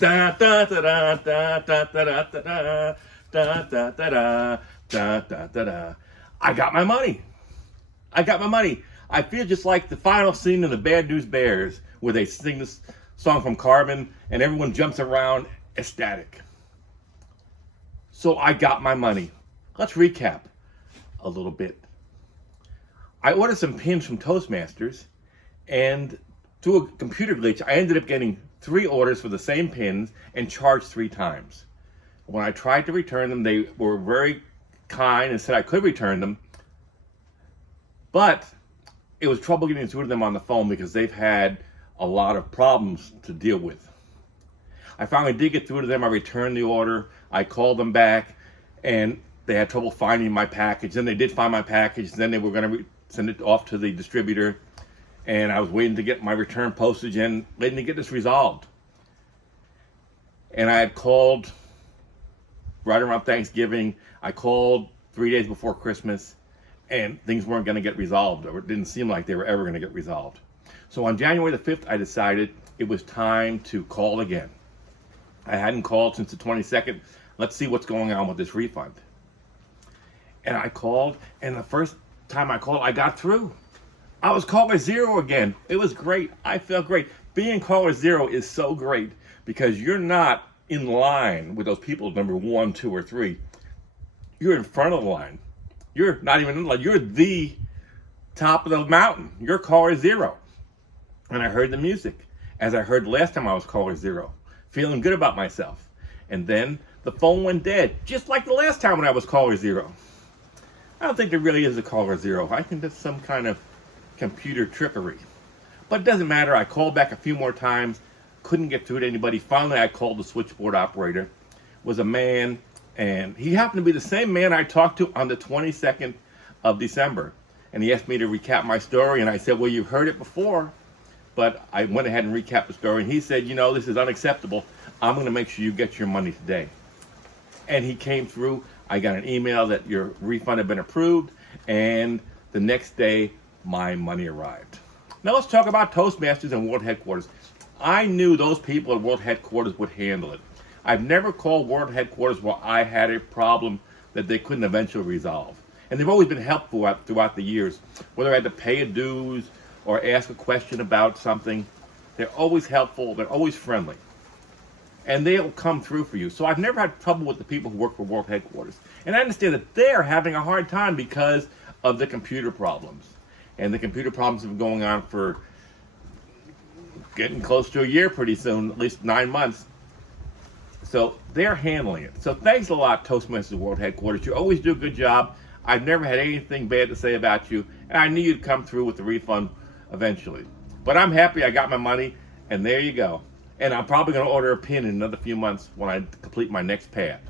Da da da da da da da da da da da da da da da da. I got my money. I got my money. I feel just like the final scene in the Bad News Bears where they sing this song from Carbon and everyone jumps around ecstatic. So I got my money. Let's recap a little bit. I ordered some pins from Toastmasters, and through a computer glitch, I ended up getting 3 orders for the same pins and charged 3 times. When I tried to return them, they were very kind and said I could return them, but it was trouble getting through to them on the phone because they've had a lot of problems to deal with. I finally did get through to them. I returned the order. I called them back, and they had trouble finding my package. Then they did find my package. Then they were going to send it off to the distributor, and I was waiting to get my return postage and waiting to get this resolved. And I had called right around Thanksgiving. I called 3 days before Christmas, and things weren't going to get resolved, or it didn't seem like they were ever going to get resolved. So on January the 5th, I decided it was time to call again. I hadn't called since the 22nd. Let's see what's going on with this refund. And I called, and the first time I called, I got through. I was caller 0 again. It was great. I felt great. Being caller 0 is so great because you're not in line with those people, number 1, 2, or 3. You're in front of the line. You're not even in the line. You're the top of the mountain. You're caller 0. And I heard the music, as I heard the last time I was caller 0, feeling good about myself. And then the phone went dead, just like the last time when I was caller 0. I don't think there really is a caller 0. I think that's some kind of computer trickery. But it doesn't matter. I called back a few more times, couldn't get through to anybody. Finally, I called the switchboard operator. It was a man, and he happened to be the same man I talked to on the 22nd of December. And he asked me to recap my story, and I said, well, you've heard it before. But I went ahead and recapped the story, and he said, you know, this is unacceptable. I'm going to make sure you get your money today. And he came through. I got an email that your refund had been approved, and the next day, my money arrived. Now let's talk about Toastmasters and World Headquarters. I knew those people at World Headquarters would handle it. I've never called World Headquarters where I had a problem that they couldn't eventually resolve. And they've always been helpful throughout the years. Whether I had to pay a dues or ask a question about something, they're always helpful, they're always friendly. And they'll come through for you. So I've never had trouble with the people who work for World Headquarters. And I understand that they're having a hard time because of the computer problems. And the computer problems have been going on for getting close to a year pretty soon, at least 9 months. So they're handling it. So thanks a lot, Toastmasters World Headquarters. You always do a good job. I've never had anything bad to say about you. And I knew you'd come through with the refund eventually. But I'm happy I got my money, and there you go. And I'm probably going to order a pin in another few months when I complete my next path.